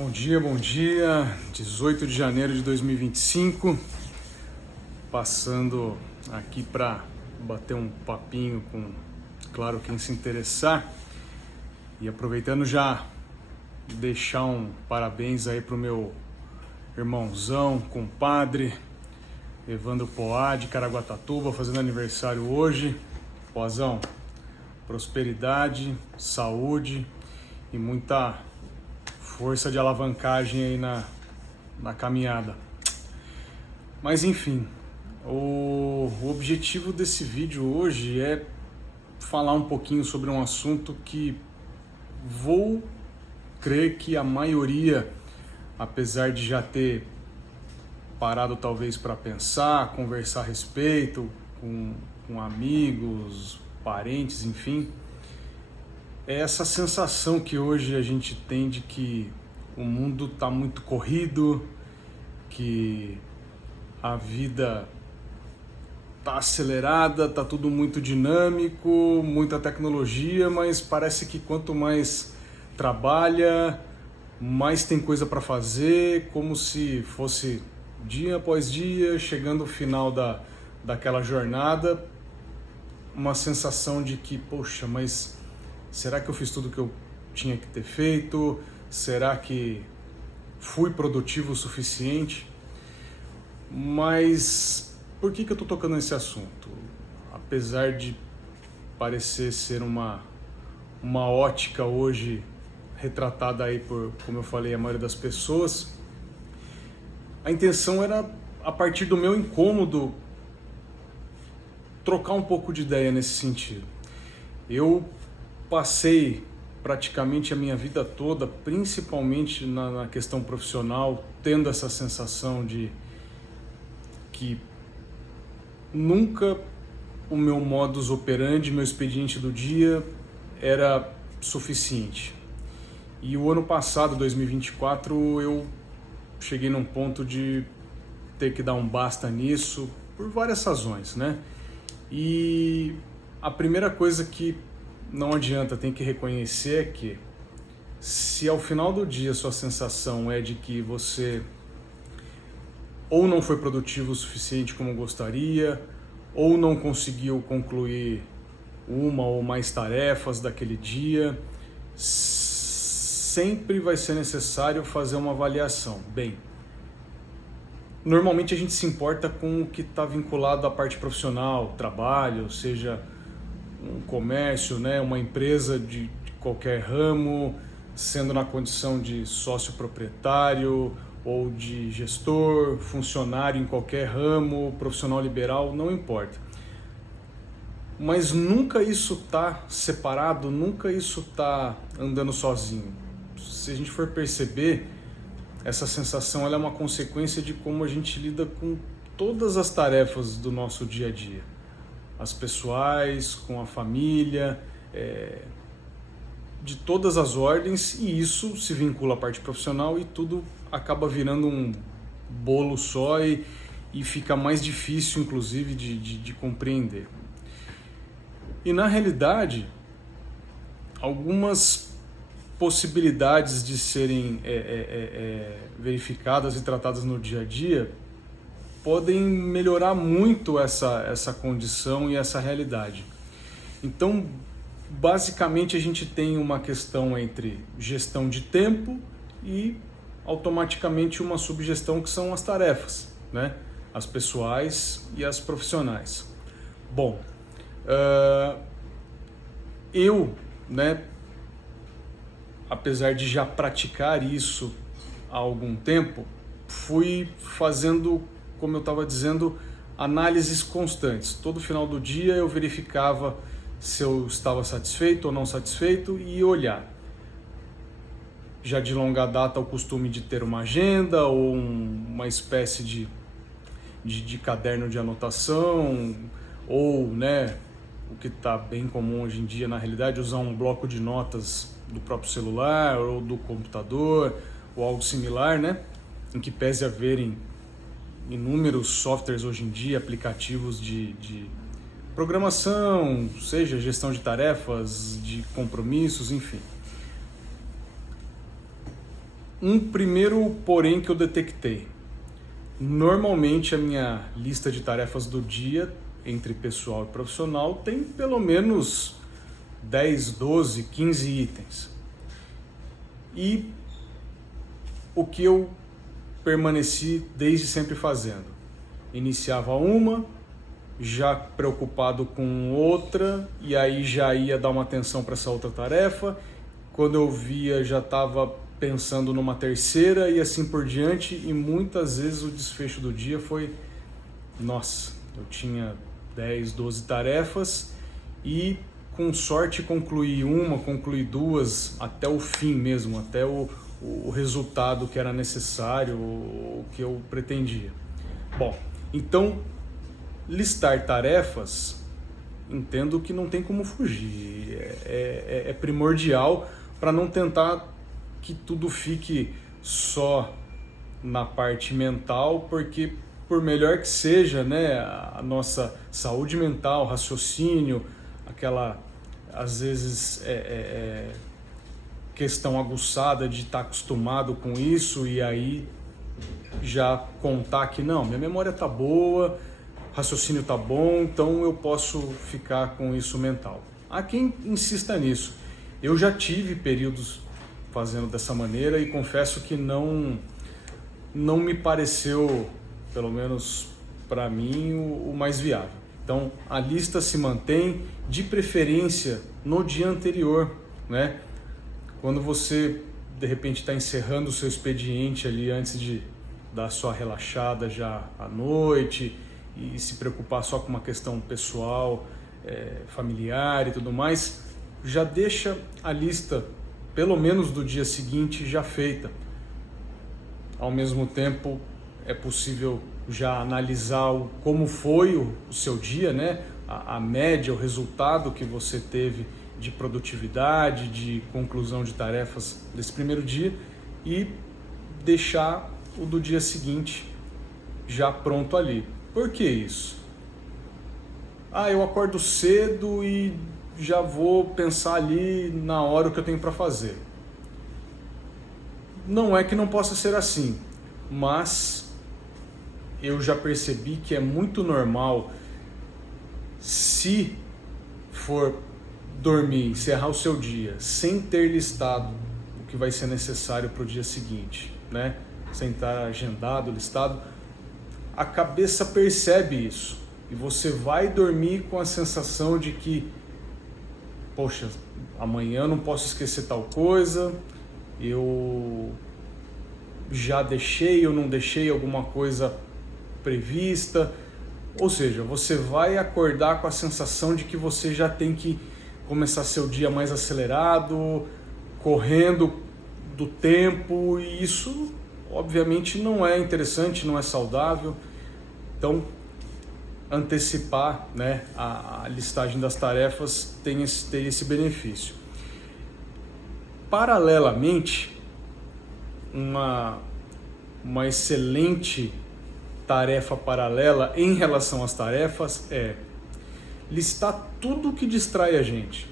Bom dia, 18 de janeiro de 2025, passando aqui para bater um papinho com, claro, quem se interessar, e aproveitando já deixar um parabéns aí pro meu irmãozão, compadre, Evandro Poá de Caraguatatuba, fazendo aniversário hoje. Poazão, prosperidade, saúde e muita força de alavancagem aí na caminhada. Mas enfim, o objetivo desse vídeo hoje é falar um pouquinho sobre um assunto que vou crer que a maioria, apesar de já ter parado talvez para pensar, conversar a respeito com amigos, parentes, enfim, é essa sensação que hoje a gente tem de que o mundo está muito corrido, que a vida está acelerada, está tudo muito dinâmico, muita tecnologia, mas parece que quanto mais trabalha, mais tem coisa para fazer, como se fosse dia após dia, chegando ao final daquela jornada, uma sensação de que, poxa, mas será que eu fiz tudo o que eu tinha que ter feito? Será que fui produtivo o suficiente? Mas por que eu estou tocando nesse assunto? Apesar de parecer ser uma ótica hoje retratada aí por, como eu falei, a maioria das pessoas, a intenção era, a partir do meu incômodo, trocar um pouco de ideia nesse sentido. Eu passei praticamente a minha vida toda, principalmente na questão profissional, tendo essa sensação de que nunca o meu modus operandi, meu expediente do dia era suficiente. E o ano passado, 2024, eu cheguei num ponto de ter que dar um basta nisso, por várias razões, né? E a primeira coisa que não adianta, tem que reconhecer é que se ao final do dia sua sensação é de que você ou não foi produtivo o suficiente como gostaria, ou não conseguiu concluir uma ou mais tarefas daquele dia, sempre vai ser necessário fazer uma avaliação. Bem, normalmente a gente se importa com o que está vinculado à parte profissional, trabalho, seja um comércio, né, uma empresa de qualquer ramo, sendo na condição de sócio proprietário ou de gestor, funcionário em qualquer ramo, profissional liberal, não importa. Mas nunca isso está separado, nunca isso está andando sozinho. Se a gente for perceber, essa sensação ela é uma consequência de como a gente lida com todas as tarefas do nosso dia a dia. As pessoais, com a família, de todas as ordens, e isso se vincula à parte profissional e tudo acaba virando um bolo só e fica mais difícil, inclusive, de compreender. E na realidade, algumas possibilidades de serem verificadas e tratadas no dia a dia podem melhorar muito essa condição e essa realidade. Então, basicamente, a gente tem uma questão entre gestão de tempo e, automaticamente, uma subgestão que são as tarefas, né? As pessoais e as profissionais. Bom, eu, né, apesar de já praticar isso há algum tempo, fui fazendo, como eu estava dizendo, análises constantes. Todo final do dia eu verificava se eu estava satisfeito ou não satisfeito e olhar. Já de longa data o costume de ter uma agenda ou uma espécie de caderno de anotação, ou, né, o que está bem comum hoje em dia na realidade, usar um bloco de notas do próprio celular ou do computador ou algo similar, né, em que pese haverem inúmeros softwares hoje em dia, aplicativos de programação, seja gestão de tarefas, de compromissos, enfim. Um primeiro porém que eu detectei. Normalmente a minha lista de tarefas do dia, entre pessoal e profissional, tem pelo menos 10, 12, 15 itens. E o que eu permaneci desde sempre fazendo? Iniciava uma, já preocupado com outra, e aí já ia dar uma atenção para essa outra tarefa. Quando eu via, já estava pensando numa terceira e assim por diante, e muitas vezes o desfecho do dia foi, nossa, eu tinha 10, 12 tarefas e com sorte concluí uma, concluí duas, até o fim mesmo, até o resultado que era necessário, o que eu pretendia. Bom, então listar tarefas, entendo que não tem como fugir, é primordial para não tentar que tudo fique só na parte mental, porque por melhor que seja, né, a nossa saúde mental, raciocínio, aquela às vezes questão aguçada de estar acostumado com isso e aí já contar que não, minha memória tá boa, raciocínio tá bom, então eu posso ficar com isso mental. Há quem insista nisso. Eu já tive períodos fazendo dessa maneira e confesso que não me pareceu, pelo menos para mim, o mais viável. Então a lista se mantém, de preferência no dia anterior, né? Quando você de repente está encerrando o seu expediente ali antes de dar sua relaxada já à noite e se preocupar só com uma questão pessoal, familiar e tudo mais, já deixa a lista pelo menos do dia seguinte já feita. Ao mesmo tempo é possível já analisar como foi o seu dia, né? A média, o resultado que você teve de produtividade, de conclusão de tarefas desse primeiro dia e deixar o do dia seguinte já pronto ali. Por que isso? Eu acordo cedo e já vou pensar ali na hora o que eu tenho para fazer. Não é que não possa ser assim, mas eu já percebi que é muito normal, se for dormir, encerrar o seu dia sem ter listado o que vai ser necessário para o dia seguinte, né? Sem estar agendado, listado, a cabeça percebe isso e você vai dormir com a sensação de que, poxa, amanhã eu não posso esquecer tal coisa, eu já deixei ou não deixei alguma coisa prevista. Ou seja, você vai acordar com a sensação de que você já tem que começar seu dia mais acelerado, correndo do tempo, e isso obviamente não é interessante, não é saudável. Então, antecipar, né, a listagem das tarefas tem esse benefício. Paralelamente, uma excelente tarefa paralela em relação às tarefas é listar tudo que distrai a gente.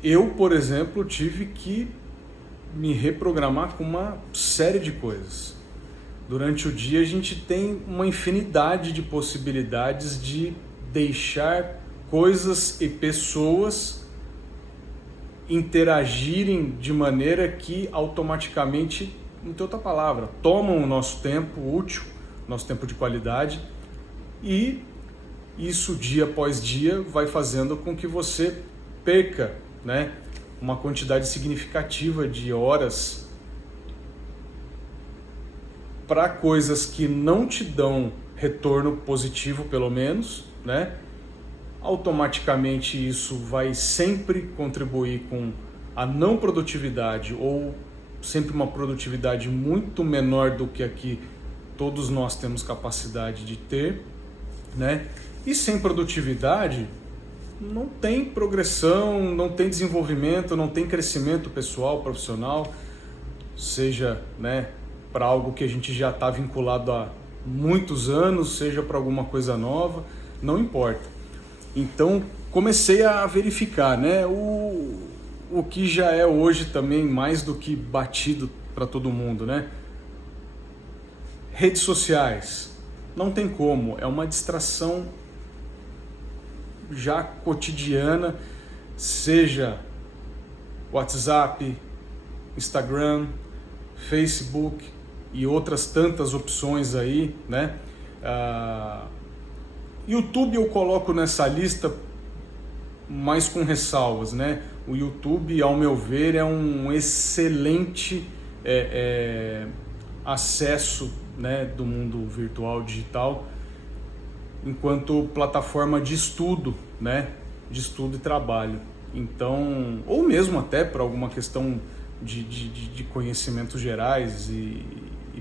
Eu, por exemplo, tive que me reprogramar com uma série de coisas. Durante o dia a gente tem uma infinidade de possibilidades de deixar coisas e pessoas interagirem de maneira que automaticamente, não tem outra palavra, tomam o nosso tempo útil, nosso tempo de qualidade, e isso dia após dia vai fazendo com que você perca, né, uma quantidade significativa de horas para coisas que não te dão retorno positivo, pelo menos, né? Automaticamente isso vai sempre contribuir com a não produtividade ou sempre uma produtividade muito menor do que a que todos nós temos capacidade de ter, né? E sem produtividade não tem progressão, não tem desenvolvimento, não tem crescimento pessoal, profissional, seja, né, para algo que a gente já está vinculado há muitos anos, seja para alguma coisa nova, não importa. Então comecei a verificar, né, o que já é hoje também mais do que batido para todo mundo, né? Redes sociais, não tem como, é uma distração já cotidiana, seja WhatsApp, Instagram, Facebook e outras tantas opções aí, né? YouTube eu coloco nessa lista, mas com ressalvas, né? O YouTube, ao meu ver, é um excelente acesso, né, do mundo virtual digital, enquanto plataforma de estudo, né? De estudo e trabalho. Então, ou mesmo até para alguma questão de conhecimentos gerais e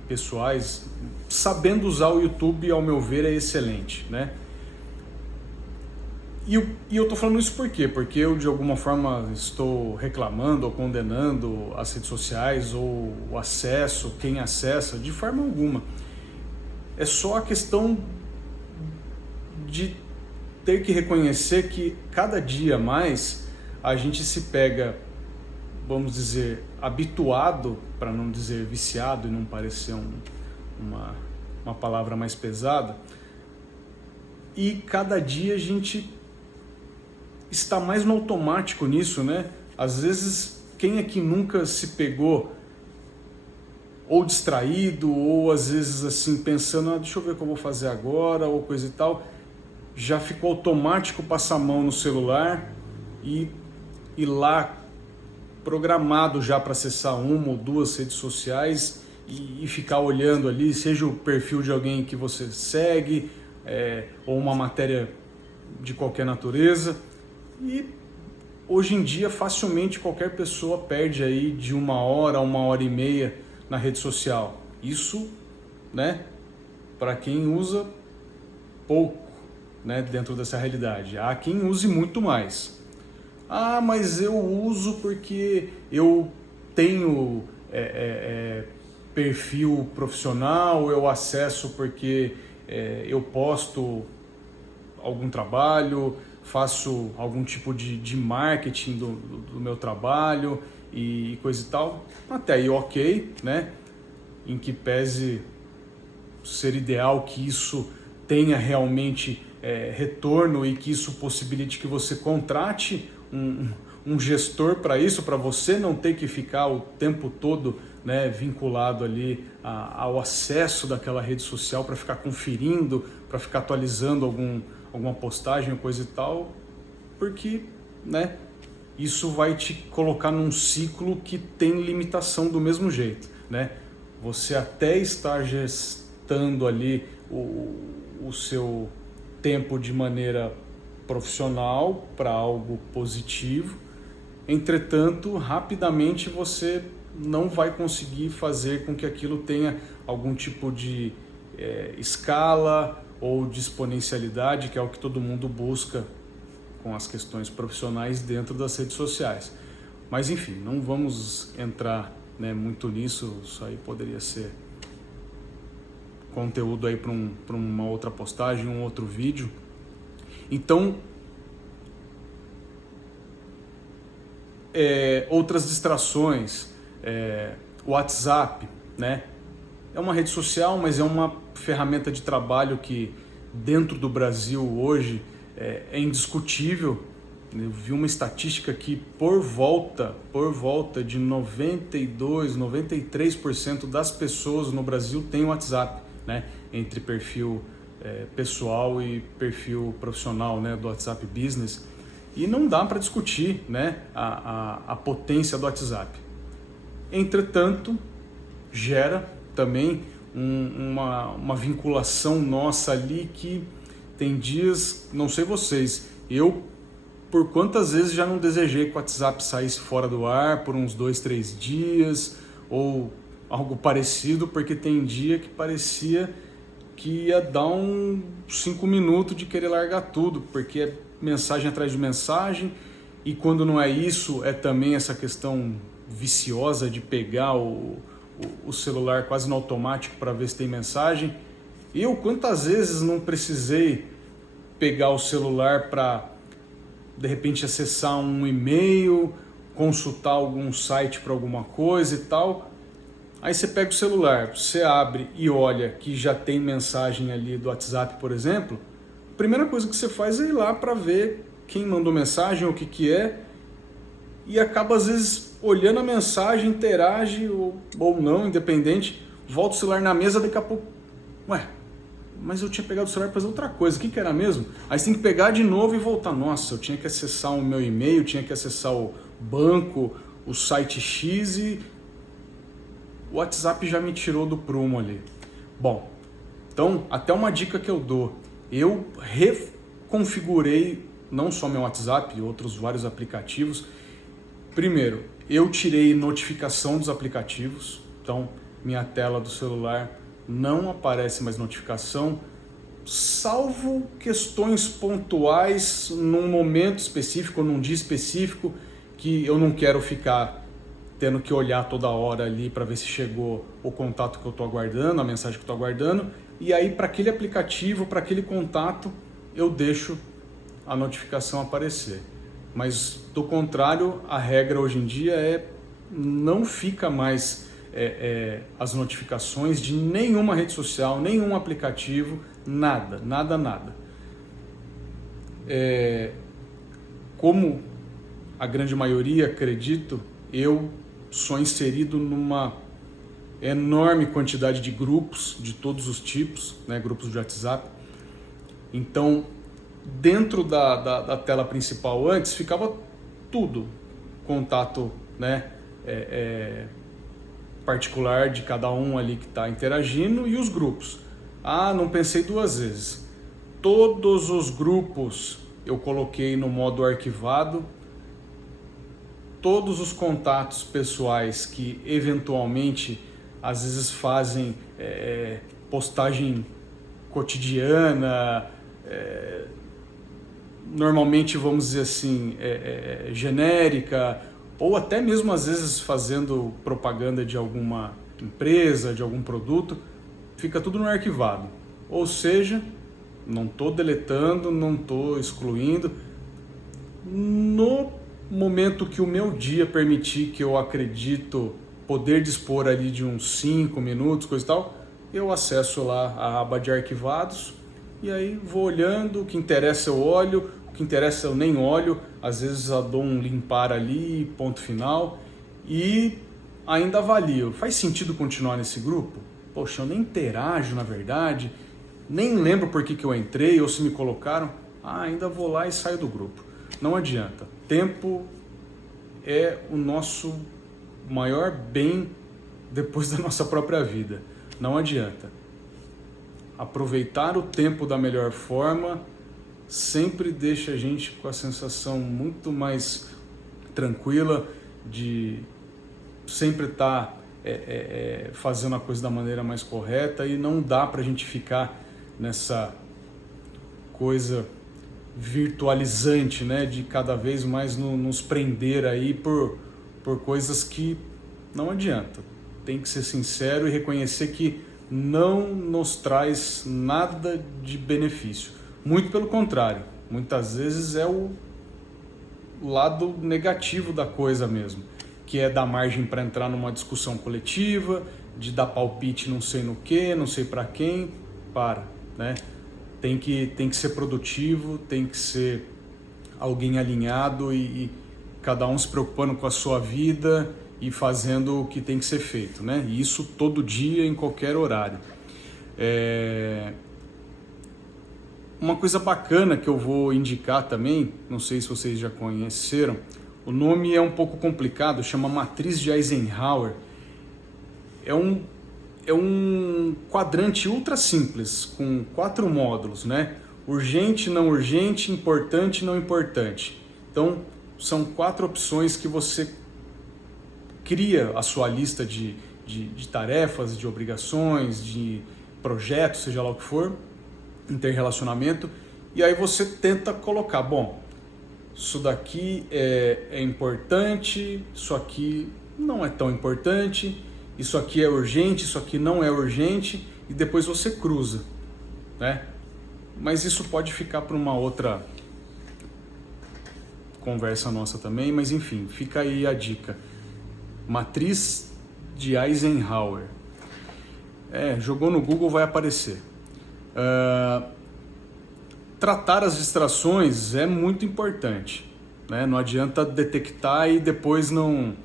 pessoais, sabendo usar o YouTube, ao meu ver, é excelente, né? E eu tô falando isso por quê? Porque eu, de alguma forma, estou reclamando ou condenando as redes sociais ou o acesso, quem acessa, de forma alguma. É só a questão de ter que reconhecer que cada dia mais a gente se pega, vamos dizer, habituado, para não dizer viciado e não parecer uma palavra mais pesada, e cada dia a gente está mais no automático nisso, né? Às vezes, quem é que nunca se pegou ou distraído, ou às vezes assim pensando, deixa eu ver o que eu vou fazer agora, ou coisa e tal, já ficou automático passar a mão no celular e lá programado já para acessar uma ou duas redes sociais e ficar olhando ali, seja o perfil de alguém que você segue, ou uma matéria de qualquer natureza. E hoje em dia facilmente qualquer pessoa perde aí de 1 hora a 1 hora e meia na rede social. Isso, né, para quem usa pouco, né, dentro dessa realidade. Há quem use muito mais. Mas eu uso porque eu tenho perfil profissional, eu acesso porque eu posto algum trabalho, faço algum tipo de marketing do meu trabalho e coisa e tal. Até aí ok, né? Em que pese ser ideal que isso tenha realmente retorno e que isso possibilite que você contrate um gestor para isso, para você não ter que ficar o tempo todo, né, vinculado ali ao acesso daquela rede social para ficar conferindo, para ficar atualizando alguma postagem ou coisa e tal, porque, né, isso vai te colocar num ciclo que tem limitação do mesmo jeito, né? Você até está gestando ali o seu tempo de maneira profissional para algo positivo, entretanto, rapidamente você não vai conseguir fazer com que aquilo tenha algum tipo de escala ou de exponencialidade, que é o que todo mundo busca com as questões profissionais dentro das redes sociais. Mas enfim, não vamos entrar, né, muito nisso, isso aí poderia ser conteúdo aí para uma outra postagem, um outro vídeo. Então, outras distrações, WhatsApp, né? É uma rede social, mas é uma ferramenta de trabalho que dentro do Brasil hoje é indiscutível. Eu vi uma estatística que por volta de 92%, 93% das pessoas no Brasil têm WhatsApp, né? Entre perfil pessoal e perfil profissional, né, do WhatsApp Business. E não dá para discutir, né, a potência do WhatsApp. Entretanto, gera também uma vinculação nossa ali que tem dias, não sei vocês, eu por quantas vezes já não desejei que o WhatsApp saísse fora do ar por uns 2, 3 dias ou algo parecido, porque tem dia que parecia que ia dar 5 minutos de querer largar tudo, porque é mensagem atrás de mensagem, e quando não é isso, é também essa questão viciosa de pegar o celular quase no automático para ver se tem mensagem. Eu quantas vezes não precisei pegar o celular para de repente acessar um e-mail consultar algum site para alguma coisa e tal. Aí você pega o celular, você abre e olha que já tem mensagem ali do WhatsApp, por exemplo. A primeira coisa que você faz é ir lá para ver quem mandou mensagem, o que é, e acaba às vezes olhando a mensagem, interage ou não, independente, volta o celular na mesa, daqui a pouco, ué, mas eu tinha pegado o celular para fazer outra coisa, o que era mesmo? Aí você tem que pegar de novo e voltar, nossa, eu tinha que acessar o meu e-mail, tinha que acessar o banco, o site X e o WhatsApp já me tirou do prumo ali. Bom, então até uma dica que eu dou, eu reconfigurei não só meu WhatsApp, outros vários aplicativos. Primeiro, eu tirei notificação dos aplicativos, então minha tela do celular não aparece mais notificação, salvo questões pontuais num momento específico, num dia específico, que eu não quero ficar tendo que olhar toda hora ali para ver se chegou o contato que eu estou aguardando, a mensagem que eu estou aguardando, e aí para aquele aplicativo, para aquele contato, eu deixo a notificação aparecer. Mas do contrário, a regra hoje em dia é não fica mais as notificações de nenhuma rede social, nenhum aplicativo, nada. Como a grande maioria, acredito, eu sou inserido numa enorme quantidade de grupos de todos os tipos, né, grupos de WhatsApp. Então, dentro da tela principal antes ficava tudo, contato, né, particular de cada um ali que está interagindo e os grupos. Ah, não pensei duas vezes. Todos os grupos eu coloquei no modo arquivado. Todos os contatos pessoais que eventualmente às vezes fazem postagem cotidiana, normalmente vamos dizer assim, genérica, ou até mesmo às vezes fazendo propaganda de alguma empresa, de algum produto, fica tudo no arquivado. Ou seja, não estou deletando, não estou excluindo. No momento que o meu dia permitir, que eu acredito poder dispor ali de uns 5 minutos, coisa e tal, eu acesso lá a aba de arquivados e aí vou olhando, o que interessa eu olho, o que interessa eu nem olho, às vezes eu dou um limpar ali, ponto final, e ainda avalio, faz sentido continuar nesse grupo? Poxa, eu nem interajo na verdade, nem lembro por que eu entrei ou se me colocaram, ainda vou lá e saio do grupo. Não adianta, tempo é o nosso maior bem depois da nossa própria vida, não adianta. Aproveitar o tempo da melhor forma sempre deixa a gente com a sensação muito mais tranquila de sempre estar fazendo a coisa da maneira mais correta, e não dá pra gente ficar nessa coisa virtualizante, né, de cada vez mais nos prender aí por coisas que não adianta. Tem que ser sincero e reconhecer que não nos traz nada de benefício. Muito pelo contrário, muitas vezes é o lado negativo da coisa mesmo, que é dar margem para entrar numa discussão coletiva, de dar palpite não sei no que, não sei para quem, né? Tem que ser produtivo, tem que ser alguém alinhado e cada um se preocupando com a sua vida e fazendo o que tem que ser feito, né? E isso todo dia, em qualquer horário. Uma coisa bacana que eu vou indicar também, não sei se vocês já conheceram, o nome é um pouco complicado, chama Matriz de Eisenhower. É um quadrante ultra simples, com 4 módulos, né? Urgente, não urgente, importante, não importante. Então, são 4 opções que você cria a sua lista de tarefas, de obrigações, de projetos, seja lá o que for, interrelacionamento, e aí você tenta colocar, bom, isso daqui é importante, isso aqui não é tão importante, isso aqui é urgente, isso aqui não é urgente, e depois você cruza, né? Mas isso pode ficar para uma outra conversa nossa também, mas enfim, fica aí a dica. Matriz de Eisenhower. Jogou no Google, vai aparecer. Tratar as distrações é muito importante, né? Não adianta detectar e depois não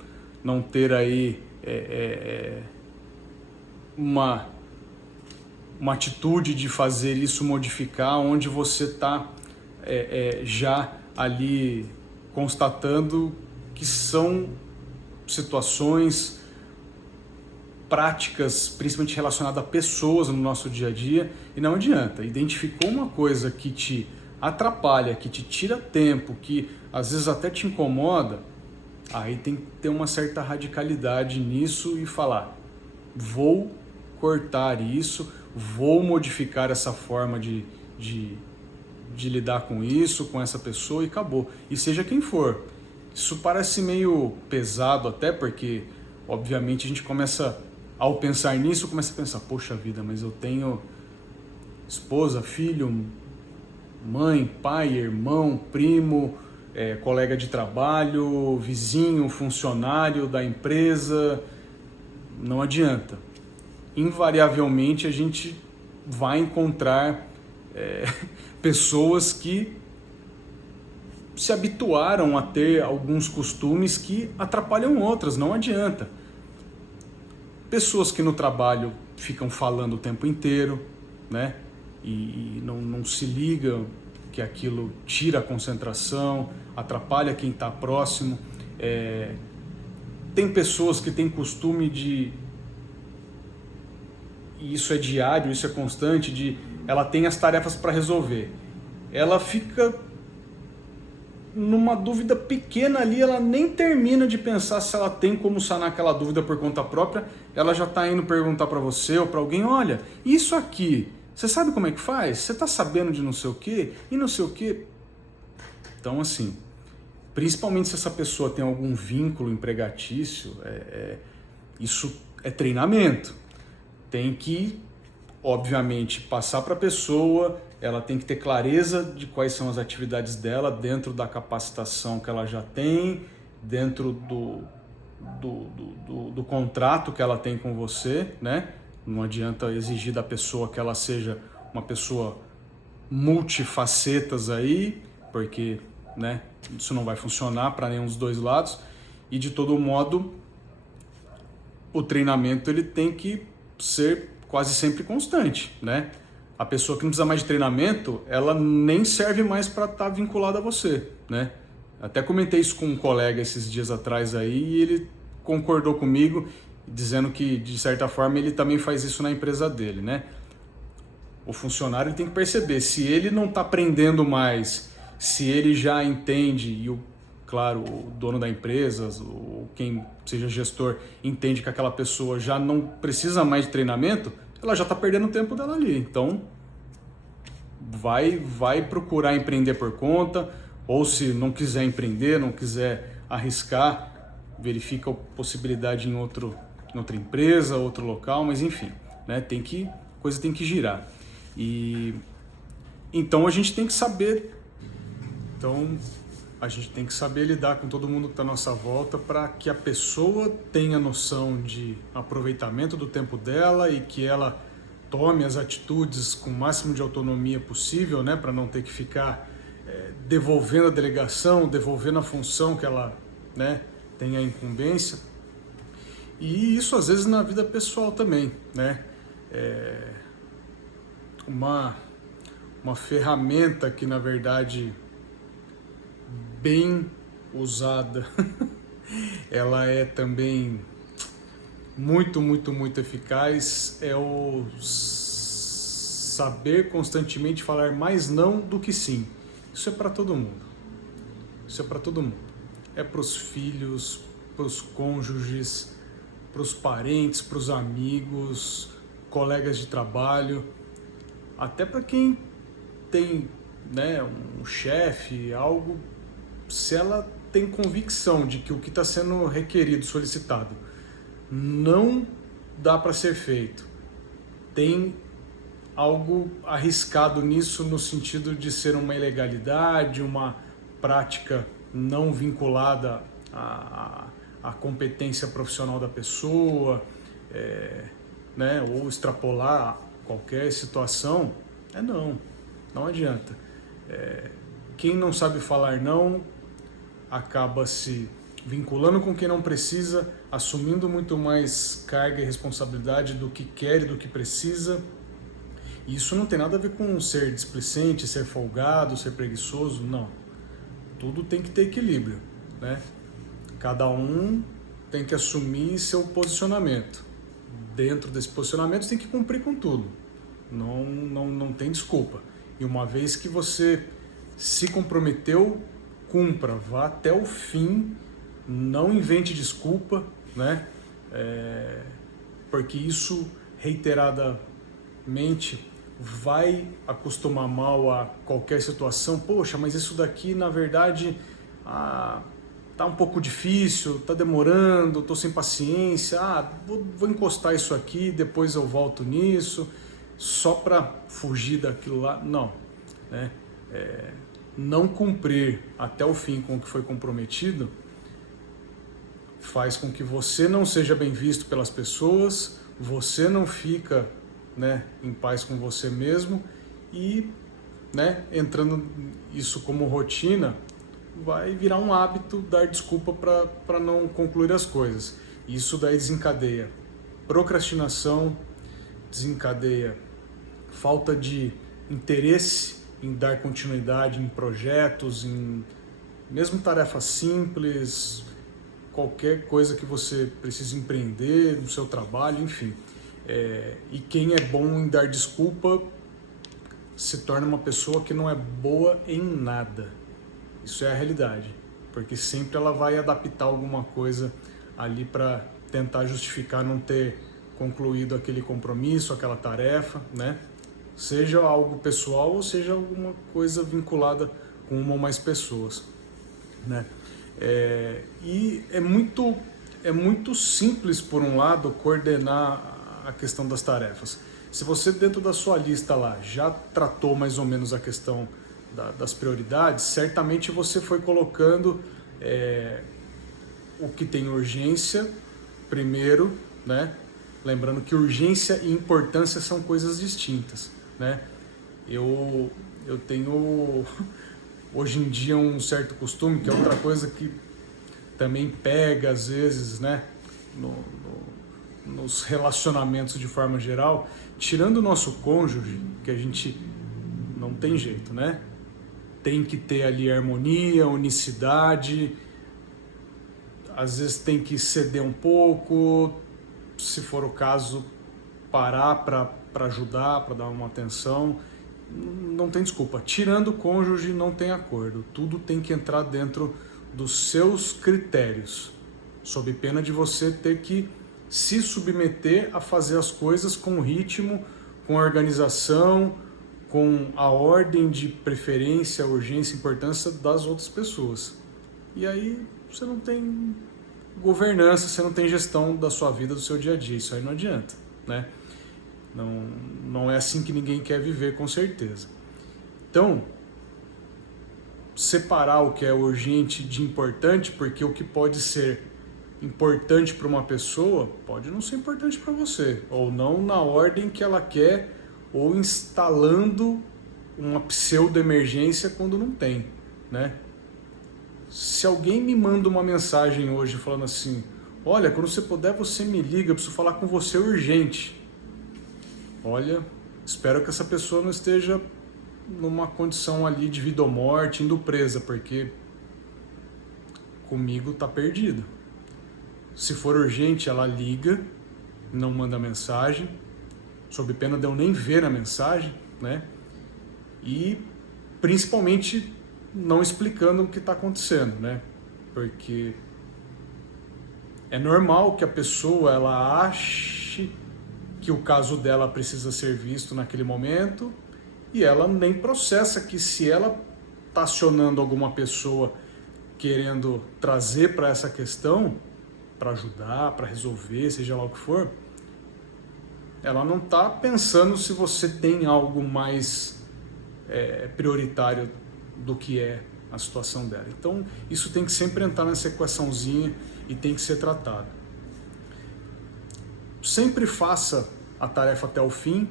ter aí uma atitude de fazer isso modificar, onde você está já ali constatando que são situações práticas, principalmente relacionadas a pessoas no nosso dia a dia, e não adianta. Identificou uma coisa que te atrapalha, que te tira tempo, que às vezes até te incomoda, aí tem que ter uma certa radicalidade nisso e falar: vou cortar isso, vou modificar essa forma de lidar com isso, com essa pessoa, e acabou. E seja quem for. Isso parece meio pesado até, porque obviamente a gente começa, ao pensar nisso, começa a pensar: poxa vida, mas eu tenho esposa, filho, mãe, pai, irmão, primo, colega de trabalho, vizinho, funcionário da empresa. Não adianta. Invariavelmente a gente vai encontrar pessoas que se habituaram a ter alguns costumes que atrapalham outras, não adianta. Pessoas que no trabalho ficam falando o tempo inteiro, né? E não se ligam que aquilo tira a concentração, atrapalha quem está próximo. Tem pessoas que têm costume de, e isso é diário, isso é constante, ela tem as tarefas para resolver. Ela fica numa dúvida pequena ali, ela nem termina de pensar se ela tem como sanar aquela dúvida por conta própria, ela já está indo perguntar para você ou para alguém: olha, isso aqui, você sabe como é que faz? Você está sabendo de não sei o quê? E não sei o quê? Então, assim, principalmente se essa pessoa tem algum vínculo empregatício, isso é treinamento. Tem que, obviamente, passar para a pessoa, ela tem que ter clareza de quais são as atividades dela dentro da capacitação que ela já tem, dentro do contrato que ela tem com você, né? Não adianta exigir da pessoa que ela seja uma pessoa multifacetas aí, porque, né, isso não vai funcionar para nenhum dos dois lados. E de todo modo, o treinamento ele tem que ser quase sempre constante, né? A pessoa que não precisa mais de treinamento, ela nem serve mais para estar vinculada a você, né? Até comentei isso com um colega esses dias atrás aí e ele concordou comigo, dizendo que, de certa forma, ele também faz isso na empresa dele, né? O funcionário tem que perceber, se ele não está aprendendo mais, se ele já entende, e claro, o dono da empresa, ou quem seja gestor, entende que aquela pessoa já não precisa mais de treinamento, ela já está perdendo o tempo dela ali. Então, vai procurar empreender por conta, ou se não quiser empreender, não quiser arriscar, verifica a possibilidade em outra empresa, outro local, mas enfim, né? A coisa tem que girar. E então a gente tem que saber. A gente tem que saber lidar com todo mundo que está à nossa volta para que a pessoa tenha noção de aproveitamento do tempo dela e que ela tome as atitudes com o máximo de autonomia possível, né, para não ter que ficar devolvendo a delegação, devolvendo a função que ela, né, tem a incumbência. E isso às vezes na vida pessoal também, né? Uma ferramenta que na verdade bem usada, ela é também muito, muito, muito eficaz, é o saber constantemente falar mais não do que sim. Isso é para todo mundo. Isso é para todo mundo. É para os filhos, para os cônjuges, para os parentes, para os amigos, colegas de trabalho, até para quem tem, né, um chefe, algo. Se ela tem convicção de que o que está sendo requerido, solicitado, não dá para ser feito, tem algo arriscado nisso no sentido de ser uma ilegalidade, uma prática não vinculada à competência profissional da pessoa, né, ou extrapolar qualquer situação, não adianta. Quem não sabe falar não acaba se vinculando com quem não precisa, assumindo muito mais carga e responsabilidade do que quer e do que precisa. E isso não tem nada a ver com ser displicente, ser folgado, ser preguiçoso, não. Tudo tem que ter equilíbrio, né? Cada um tem que assumir seu posicionamento. Dentro desse posicionamento, você tem que cumprir com tudo. Não tem desculpa. E uma vez que você se comprometeu, cumpra, vá até o fim, não invente desculpa, né? Porque isso reiteradamente vai acostumar mal a qualquer situação. Poxa, mas isso daqui na verdade tá um pouco difícil, tá demorando, tô sem paciência, vou encostar isso aqui, depois eu volto nisso, só para fugir daquilo lá. Não, né? Não cumprir até o fim com o que foi comprometido faz com que você não seja bem visto pelas pessoas, você não fica, né, em paz com você mesmo e, né, entrando isso como rotina, vai virar um hábito dar desculpa para não concluir as coisas. Isso daí desencadeia procrastinação, desencadeia falta de interesse em dar continuidade em projetos, em mesmo tarefas simples, qualquer coisa que você precise empreender no seu trabalho, enfim. E quem é bom em dar desculpa se torna uma pessoa que não é boa em nada. Isso é a realidade, porque sempre ela vai adaptar alguma coisa ali para tentar justificar não ter concluído aquele compromisso, aquela tarefa, né? Seja algo pessoal ou seja alguma coisa vinculada com uma ou mais pessoas, né? E é muito simples, por um lado, coordenar a questão das tarefas. Se você dentro da sua lista lá já tratou mais ou menos a questão das prioridades, certamente você foi colocando o que tem urgência primeiro, né? Lembrando que urgência e importância são coisas distintas, né? Eu tenho hoje em dia um certo costume, que é outra coisa que também pega às vezes, né, nos relacionamentos de forma geral, tirando o nosso cônjuge, que a gente não tem jeito, né? Tem que ter ali harmonia, unicidade, às vezes tem que ceder um pouco, se for o caso, parar para ajudar, para dar uma atenção. Não tem desculpa. Tirando o cônjuge, não tem acordo. Tudo tem que entrar dentro dos seus critérios, sob pena de você ter que se submeter a fazer as coisas com ritmo, com organização, com a ordem de preferência, urgência e importância das outras pessoas. E aí você não tem governança, você não tem gestão da sua vida, do seu dia a dia. Isso aí não adianta, né? Não é assim que ninguém quer viver, com certeza. Então, separar o que é urgente de importante, porque o que pode ser importante para uma pessoa pode não ser importante para você, ou não na ordem que ela quer, ou instalando uma pseudo-emergência quando não tem, né? Se alguém me manda uma mensagem hoje falando assim, olha, quando você puder você me liga, eu preciso falar com você urgente. Olha, espero que essa pessoa não esteja numa condição ali de vida ou morte, indo presa, porque comigo tá perdido. Se for urgente, ela liga, não manda mensagem, sob pena de eu nem ver a mensagem, né? E principalmente não explicando o que está acontecendo, né? Porque é normal que a pessoa ela ache que o caso dela precisa ser visto naquele momento e ela nem processa que se ela está acionando alguma pessoa querendo trazer para essa questão, para ajudar, para resolver, seja lá o que for, ela não está pensando se você tem algo mais prioritário do que é a situação dela. Então, isso tem que sempre entrar nessa equaçãozinha e tem que ser tratado. Sempre faça a tarefa até o fim.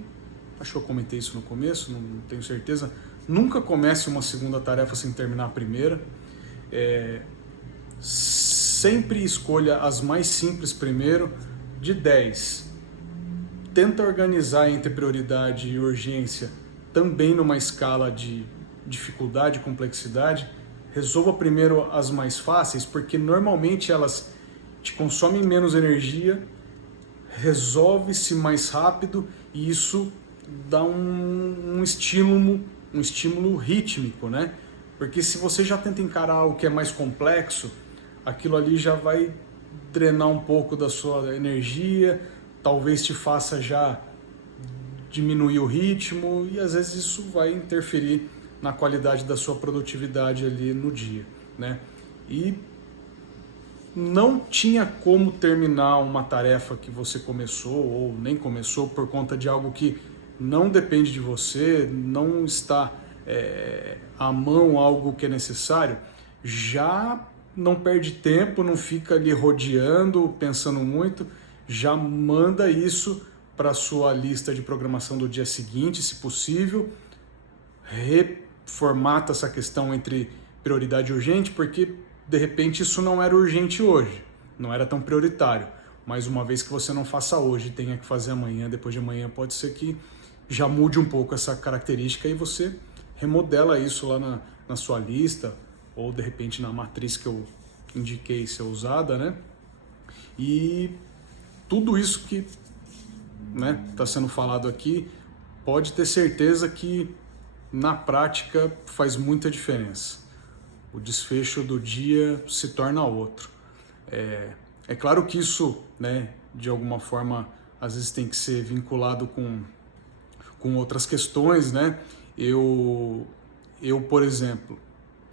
Acho que eu comentei isso no começo, não tenho certeza. Nunca comece uma segunda tarefa sem terminar a primeira. Sempre escolha as mais simples primeiro. De 10, tenta organizar entre prioridade e urgência também numa escala de dificuldade e complexidade. Resolva primeiro as mais fáceis, porque normalmente elas te consomem menos energia, resolve-se mais rápido e isso dá um estímulo rítmico, né? Porque se você já tenta encarar algo que é mais complexo, aquilo ali já vai drenar um pouco da sua energia, talvez te faça já diminuir o ritmo e às vezes isso vai interferir na qualidade da sua produtividade ali no dia, né? E não tinha como terminar uma tarefa que você começou ou nem começou por conta de algo que não depende de você, não está à mão algo que é necessário. Já não perde tempo, não fica ali rodeando, pensando muito, já manda isso para a sua lista de programação do dia seguinte, se possível. Reformata essa questão entre prioridade e urgente, porque de repente isso não era urgente hoje, não era tão prioritário. Mas uma vez que você não faça hoje e tenha que fazer amanhã, depois de amanhã, pode ser que já mude um pouco essa característica e você remodela isso lá na sua lista, ou de repente na matriz que eu indiquei ser usada, né? E tudo isso que está sendo falado aqui, pode ter certeza que na prática faz muita diferença. O desfecho do dia se torna outro. É claro que isso, né, de alguma forma, às vezes tem que ser vinculado com outras questões, né? Eu, por exemplo,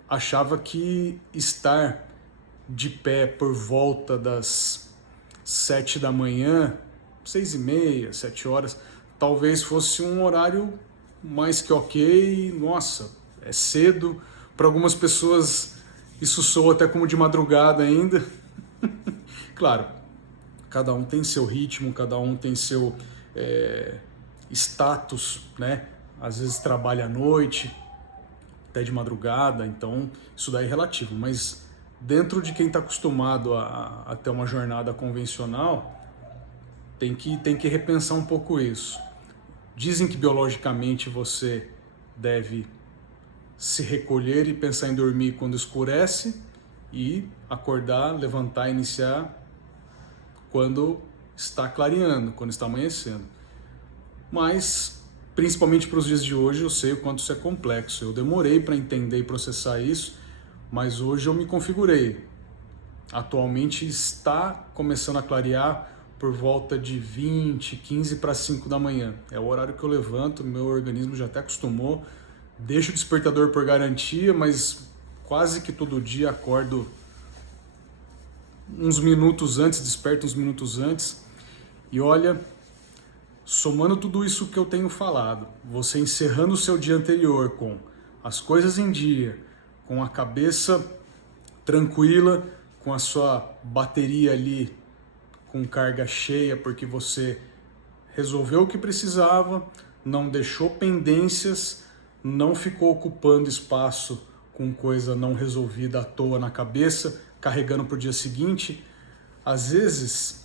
achava que estar de pé por volta das 7 da manhã, 6h30, 7 horas, talvez fosse um horário mais que ok. Nossa, é cedo. Para algumas pessoas isso soa até como de madrugada ainda. Claro, cada um tem seu ritmo, cada um tem seu status, né? Às vezes trabalha à noite, até de madrugada, então isso daí é relativo. Mas dentro de quem está acostumado a ter uma jornada convencional, tem que repensar um pouco isso. Dizem que biologicamente você deve se recolher e pensar em dormir quando escurece e acordar, levantar, iniciar quando está clareando, quando está amanhecendo. Mas, principalmente para os dias de hoje, eu sei o quanto isso é complexo. Eu demorei para entender e processar isso, mas hoje eu me configurei. Atualmente está começando a clarear por volta de 15 para 5 da manhã. É o horário que eu levanto, meu organismo já até acostumou. Deixo o despertador por garantia, mas quase que todo dia acordo uns minutos antes, desperto uns minutos antes. E olha, somando tudo isso que eu tenho falado, você encerrando o seu dia anterior com as coisas em dia, com a cabeça tranquila, com a sua bateria ali com carga cheia, porque você resolveu o que precisava, não deixou pendências, não ficou ocupando espaço com coisa não resolvida à toa na cabeça, carregando para o dia seguinte. Às vezes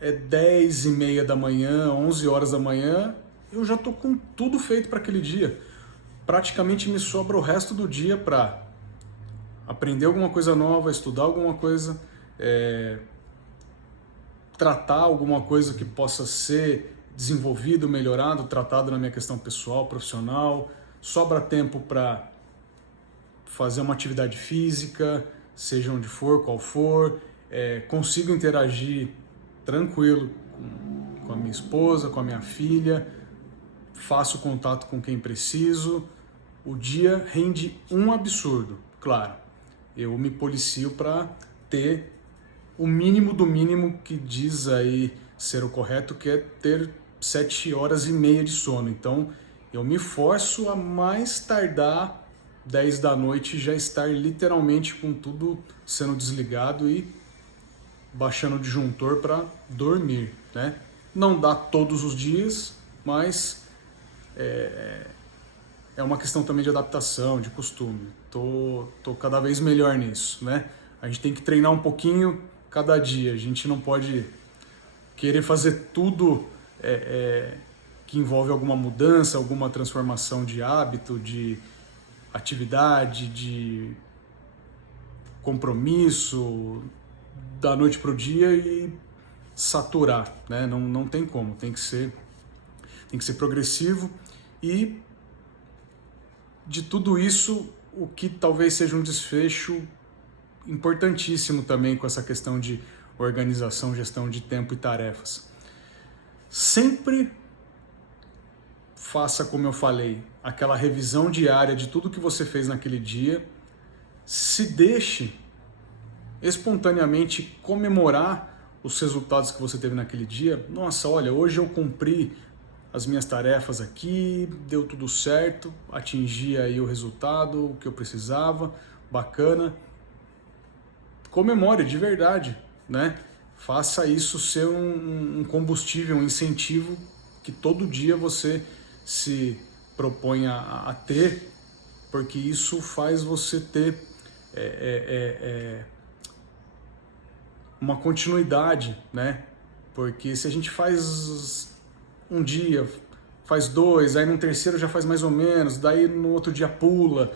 é 10h30 da manhã, 11 horas da manhã, eu já estou com tudo feito para aquele dia. Praticamente me sobra o resto do dia para aprender alguma coisa nova, estudar alguma coisa, tratar alguma coisa que possa ser desenvolvido, melhorado, tratado na minha questão pessoal, profissional. Sobra tempo para fazer uma atividade física, seja onde for, qual for. Consigo interagir tranquilo com a minha esposa, com a minha filha, faço contato com quem preciso. O dia rende um absurdo, claro. Eu me policio para ter o mínimo do mínimo que diz aí ser o correto, que é ter 7 horas e meia de sono. Então, eu me forço a mais tardar 10 da noite já estar literalmente com tudo sendo desligado e baixando o disjuntor para dormir, né? Não dá todos os dias, mas é uma questão também de adaptação, de costume. Tô cada vez melhor nisso, né? A gente tem que treinar um pouquinho cada dia. A gente não pode querer fazer tudo que envolve alguma mudança, alguma transformação de hábito, de atividade, de compromisso, da noite para o dia e saturar, né? Não tem como, tem que ser progressivo. E de tudo isso, o que talvez seja um desfecho importantíssimo também com essa questão de organização, gestão de tempo e tarefas. Sempre faça, como eu falei, aquela revisão diária de tudo que você fez naquele dia. Se deixe espontaneamente comemorar os resultados que você teve naquele dia. Nossa, olha, hoje eu cumpri as minhas tarefas aqui, deu tudo certo, atingi aí o resultado, o que eu precisava, bacana. Comemore de verdade, né? Faça isso ser um combustível, um incentivo que todo dia você se propõe a ter, porque isso faz você ter uma continuidade, né? Porque se a gente faz um dia, faz dois, aí no terceiro já faz mais ou menos, daí no outro dia pula,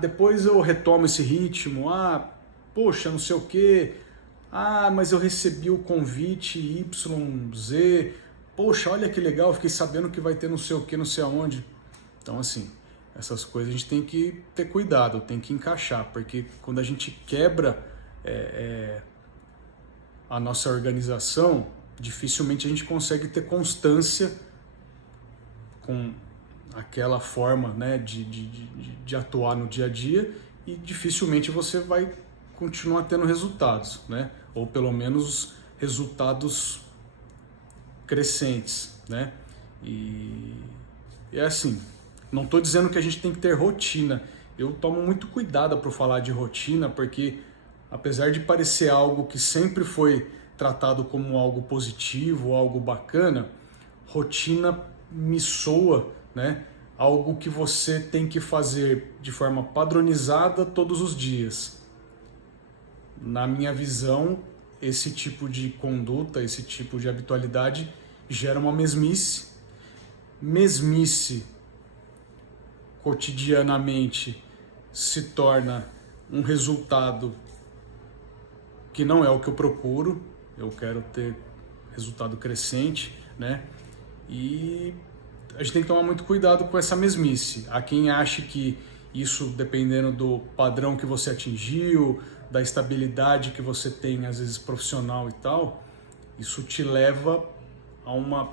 depois eu retomo esse ritmo, poxa, não sei o quê, mas eu recebi o convite YZ, poxa, olha que legal, fiquei sabendo que vai ter não sei o que, não sei aonde. Então, assim, essas coisas a gente tem que ter cuidado, tem que encaixar, porque quando a gente quebra a nossa organização, dificilmente a gente consegue ter constância com aquela forma, né, de atuar no dia a dia, e dificilmente você vai continuar tendo resultados, né? Ou pelo menos resultados crescentes, né? E é assim, não estou dizendo que a gente tem que ter rotina. Eu tomo muito cuidado para falar de rotina, porque apesar de parecer algo que sempre foi tratado como algo positivo, algo bacana, rotina me soa, né? Algo que você tem que fazer de forma padronizada todos os dias. Na minha visão, esse tipo de conduta, esse tipo de habitualidade gera uma mesmice. Mesmice cotidianamente se torna um resultado que não é o que eu procuro. Eu quero ter resultado crescente, né? E a gente tem que tomar muito cuidado com essa mesmice. Há quem ache que isso, dependendo do padrão que você atingiu, da estabilidade que você tem, às vezes profissional e tal, isso te leva a uma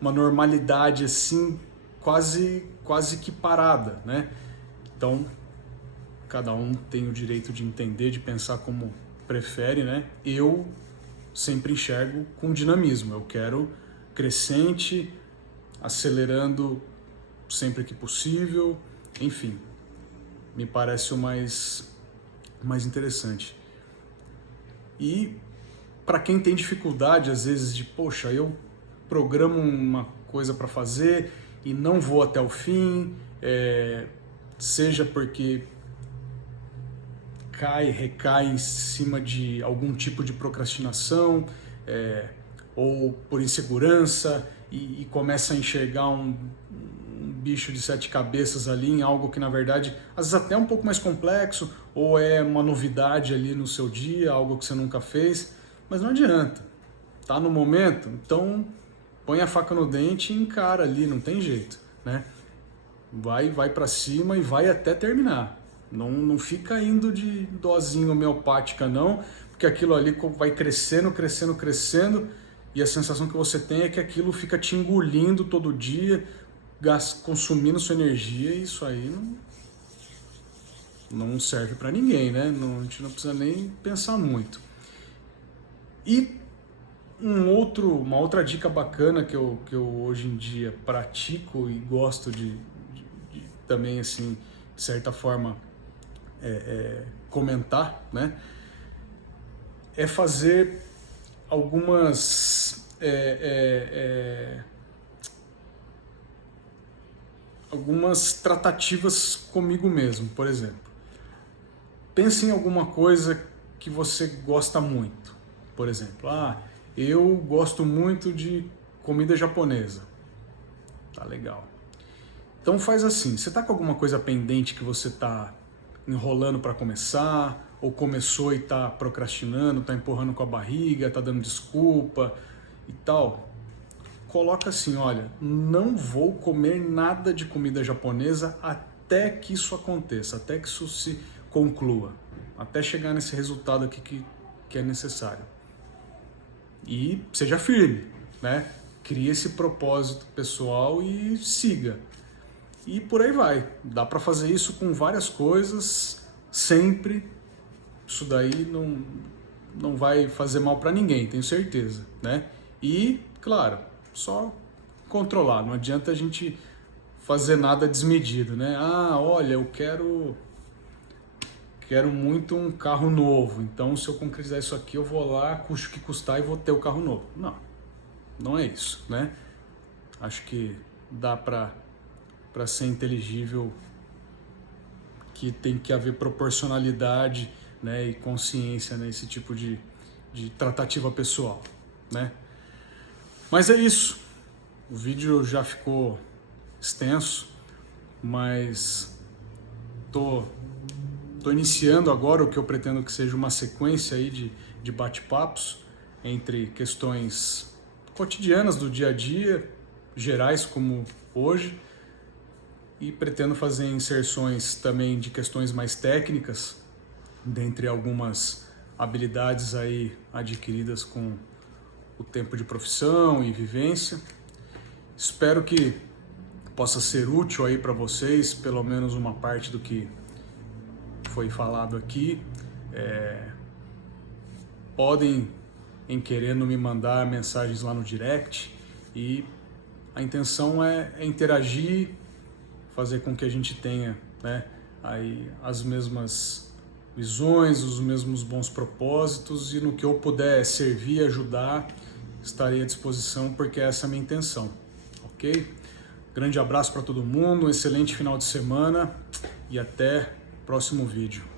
normalidade assim, quase que parada, né? Então, cada um tem o direito de entender, de pensar como prefere, né? Eu sempre enxergo com dinamismo. Eu quero crescente, acelerando sempre que possível, enfim, me parece o mais interessante. E para quem tem dificuldade, às vezes, de, poxa, eu programo uma coisa para fazer e não vou até o fim, seja porque recai em cima de algum tipo de procrastinação, ou por insegurança, e começa a enxergar um bicho de 7 cabeças ali em algo que, na verdade, às vezes até é um pouco mais complexo, ou é uma novidade ali no seu dia, algo que você nunca fez, mas não adianta. Tá no momento? Então põe a faca no dente e encara ali, não tem jeito, né? Vai para cima e vai até terminar. Não fica indo de dosinha homeopática, não, porque aquilo ali vai crescendo, e a sensação que você tem é que aquilo fica te engolindo todo dia, consumindo sua energia, e isso aí não serve para ninguém, né? A gente não precisa nem pensar muito. E uma outra dica bacana que eu hoje em dia pratico e gosto de também, assim, de certa forma, comentar, né? É fazer algumas tratativas comigo mesmo. Por exemplo, pense em alguma coisa que você gosta muito. Por exemplo, eu gosto muito de comida japonesa. Tá legal. Então faz assim, você tá com alguma coisa pendente que você tá enrolando para começar, ou começou e tá procrastinando, tá empurrando com a barriga, tá dando desculpa e tal? Coloca assim, olha, não vou comer nada de comida japonesa até que isso aconteça, até que isso se conclua, até chegar nesse resultado aqui que é necessário. E seja firme, né? Crie esse propósito pessoal e siga. E por aí vai. Dá para fazer isso com várias coisas, sempre. Isso daí não vai fazer mal para ninguém, tenho certeza, né? E, claro, só controlar. Não adianta a gente fazer nada desmedido, né? Olha, eu quero muito um carro novo, então se eu concretizar isso aqui eu vou lá, custe o que custar, e vou ter o carro novo. Não é isso, né? Acho que dá para ser inteligível, que tem que haver proporcionalidade, né, e consciência nesse tipo de tratativa pessoal, né? Mas é isso, o vídeo já ficou extenso, mas tô iniciando agora o que eu pretendo que seja uma sequência aí de bate-papos entre questões cotidianas do dia a dia, gerais como hoje, e pretendo fazer inserções também de questões mais técnicas, dentre algumas habilidades aí adquiridas com o tempo de profissão e vivência. Espero que possa ser útil aí para vocês, pelo menos uma parte do que foi falado aqui. Podem, em querendo, me mandar mensagens lá no direct, e a intenção é interagir, fazer com que a gente tenha, né, aí as mesmas visões, os mesmos bons propósitos, e no que eu puder servir e ajudar, estarei à disposição, porque essa é a minha intenção, ok? Grande abraço para todo mundo, um excelente final de semana e até o próximo vídeo.